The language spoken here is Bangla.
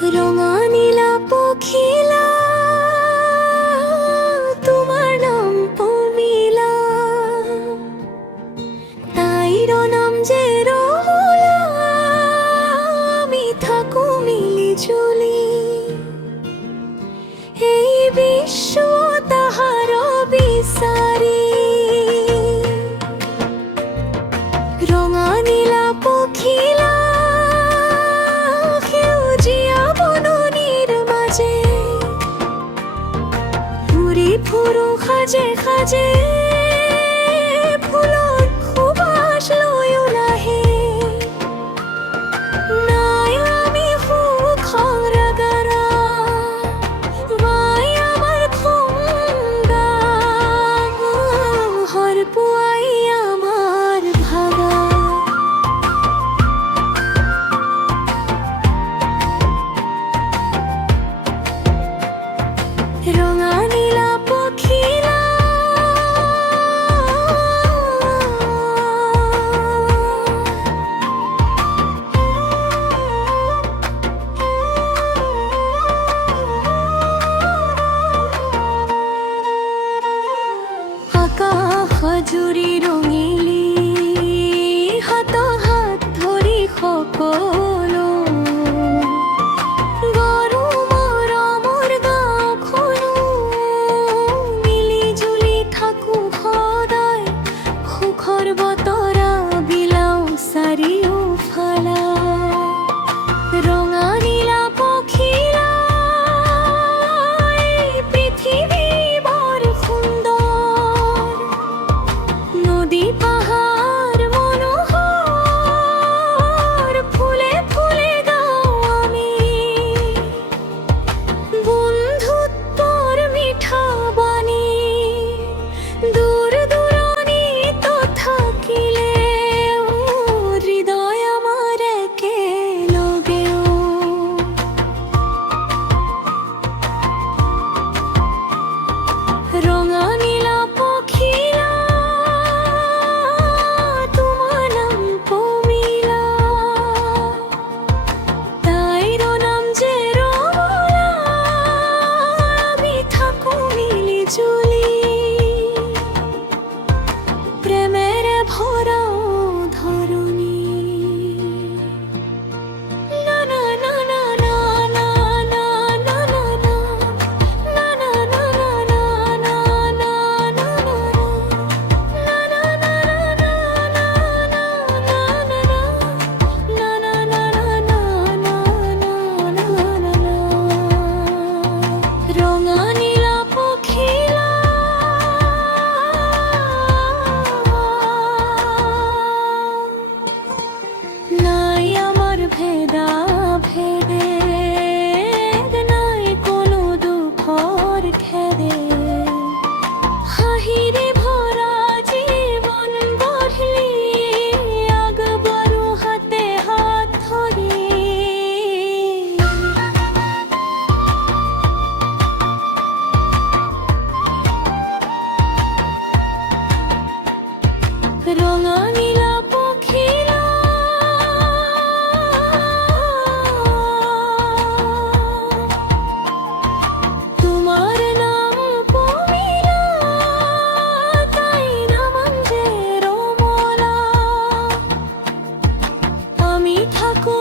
রঙা নীলা পখিলা তোমার নাম পমিলা, তাইর নাম যে রমলা, আমি থাকু মিলি ঝুলি। এই বিশ্ব তাহার বিচারি, রঙা নীলা পখিলা সেউজীয়া বননিৰ মাজে, ঘূৰি ফুৰো সাজে সাজে, ফুলৰ সুবাস লৈ ওলাহে। নাই আমি সুখৰ গাৰা, বাই আমাৰ খংগা, হৰ পুৱাই আমাৰ ভাগা। রঙা নীলা পখিলা আকাশ জুৰি ৰঙিলি, হাত হাত ধৰি সকলো গৰু মৰমৰ গাঁওখনো, মিলি জুলি থাকো সদায়, সুখৰ বতৰা বিলাও চাৰিওফালা। ৰঙা নীলা পখিলা এই পৃথিৱী বৰ সুন্দৰ, নদী পাহাৰ মনোহৰ, ফুলে ফুলে গাওঁ আমি বন্ধুত্বৰ মিঠা বাণী। দূৰ দূৰণিত থাকিলেও হৃদয় আমাৰ একেলগেও। ৰঙা নীলা পখিলা তোমাৰ নাম পমিলা, তাইৰ নাম যে ৰমলা, আমি থাকো মিলি জুলি। প্রেমেৰে ভৰা ধৰণী, না না না না না না না না না না, না না না না না না না রঙা নীলা পখিলা নাই আমার ভেদা ভেদ, নাই কোনো দুখৰ খেদে, হাঁহিৰে ভৰা জীৱন গঢ়লি, আগবাঢ়ো হাতে হাত ধৰি। রঙা নীলা পখিলা তোমার নাম পমিলা, তাই নাম যে রমলা, আমি থাকো